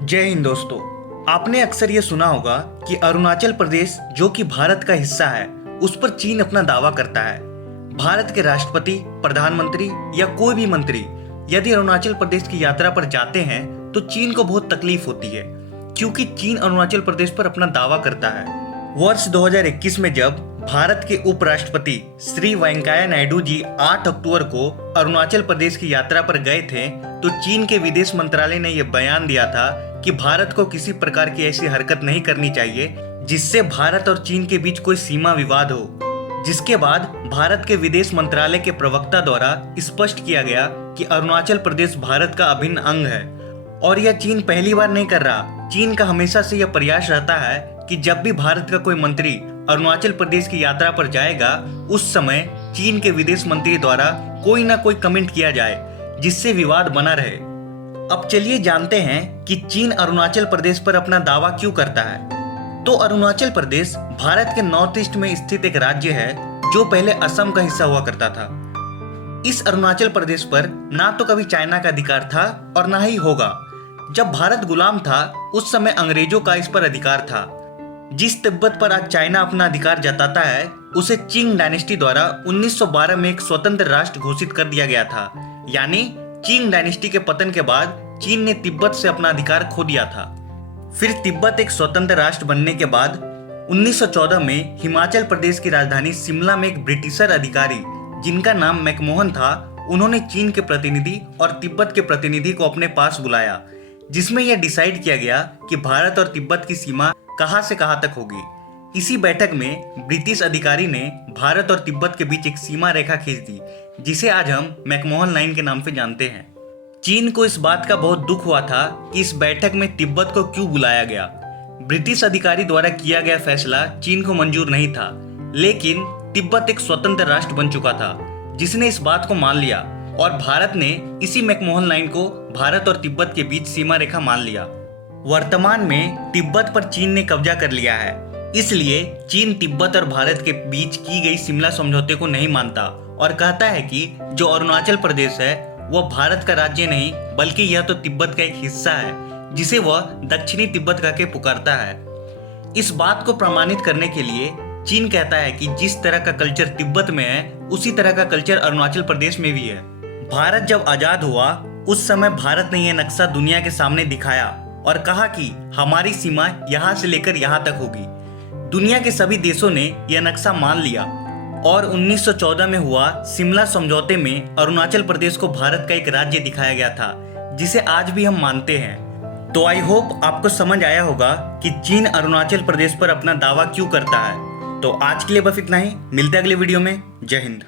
जय हिंद दोस्तों। आपने अक्सर ये सुना होगा कि अरुणाचल प्रदेश जो कि भारत का हिस्सा है उस पर चीन अपना दावा करता है। भारत के राष्ट्रपति, प्रधानमंत्री या कोई भी मंत्री यदि अरुणाचल प्रदेश की यात्रा पर जाते हैं तो चीन को बहुत तकलीफ होती है, क्योंकि चीन अरुणाचल प्रदेश पर अपना दावा करता है। वर्ष 2021 में जब भारत के उपराष्ट्रपति श्री वेंकैया नायडू जी 8 अक्टूबर को अरुणाचल प्रदेश की यात्रा पर गए थे तो चीन के विदेश मंत्रालय ने यह बयान दिया था कि भारत को किसी प्रकार की ऐसी हरकत नहीं करनी चाहिए जिससे भारत और चीन के बीच कोई सीमा विवाद हो। जिसके बाद भारत के विदेश मंत्रालय के प्रवक्ता द्वारा स्पष्ट किया गया कि अरुणाचल प्रदेश भारत का अभिन्न अंग है और यह चीन पहली बार नहीं कर रहा। चीन का हमेशा से यह प्रयास रहता है कि जब भी भारत का कोई मंत्री अरुणाचल प्रदेश की यात्रा पर जाएगा उस समय चीन के विदेश मंत्री द्वारा कोई ना कोई कमेंट किया जाए जिससे विवाद बना रहे। अब चलिए जानते हैं कि चीन अरुणाचल प्रदेश पर अपना दावा क्यों करता है। तो अरुणाचल प्रदेश भारत के नॉर्थ ईस्ट में स्थित एक राज्य है जो पहले असम का हिस्सा हुआ करता था। इस अरुणाचल प्रदेश पर ना तो कभी चाइना का अधिकार था और ना ही होगा। जब भारत गुलाम था उस समय अंग्रेजों का इस पर अधिकार था। जिस तिब्बत पर आज चाइना अपना अधिकार जताता है उसे चिंग डायनेस्टी द्वारा 1912 में एक स्वतंत्र राष्ट्र घोषित कर दिया गया था। यानी चिंग डायनेस्टी के पतन के बाद चीन ने तिब्बत से अपना अधिकार खो दिया था। फिर तिब्बत एक स्वतंत्र राष्ट्र बनने के बाद 1914 में हिमाचल प्रदेश की राजधानी शिमला में एक ब्रिटिशर अधिकारी जिनका नाम मैकमोहन था, उन्होंने चीन के प्रतिनिधि और तिब्बत के प्रतिनिधि को अपने पास बुलाया, जिसमें यह डिसाइड किया गया कि भारत और तिब्बत की सीमा कहां से कहां तक होगी। इसी बैठक में ब्रिटिश अधिकारी ने भारत और तिब्बत के बीच एक सीमा रेखा खींच दी, जिसे आज हम मैकमोहन लाइन के नाम से जानते हैं। चीन को इस बात का बहुत दुख हुआ था कि इस बैठक में तिब्बत को क्यों बुलाया गया। ब्रिटिश अधिकारी द्वारा किया गया फैसला चीन को मंजूर नहीं था, लेकिन तिब्बत एक स्वतंत्र राष्ट्र बन चुका था जिसने इस बात को मान लिया और भारत ने इसी मैकमोहन लाइन को भारत और तिब्बत के बीच सीमा रेखा मान लिया। वर्तमान में तिब्बत पर चीन ने कब्जा कर लिया है, इसलिए चीन तिब्बत और भारत के बीच की गई शिमला समझौते को नहीं मानता और कहता है कि जो अरुणाचल प्रदेश है वह भारत का राज्य नहीं बल्कि यह तो तिब्बत का एक हिस्सा है जिसे वह दक्षिणी तिब्बत कह के पुकारता है। इस बात को प्रमाणित करने के लिए चीन कहता है कि जिस तरह का कल्चर तिब्बत में है उसी तरह का कल्चर अरुणाचल प्रदेश में भी है। भारत जब आजाद हुआ उस समय भारत ने यह नक्शा दुनिया के सामने दिखाया और कहा कि हमारी सीमा यहाँ से लेकर यहाँ तक होगी। दुनिया के सभी देशों ने यह नक्शा मान लिया और 1914 में हुआ शिमला समझौते में अरुणाचल प्रदेश को भारत का एक राज्य दिखाया गया था, जिसे आज भी हम मानते हैं। तो आई होप आपको समझ आया होगा कि चीन अरुणाचल प्रदेश पर अपना दावा क्यों करता है। तो आज के लिए बस इतना ही, मिलते हैं अगले वीडियो में। जय हिंद।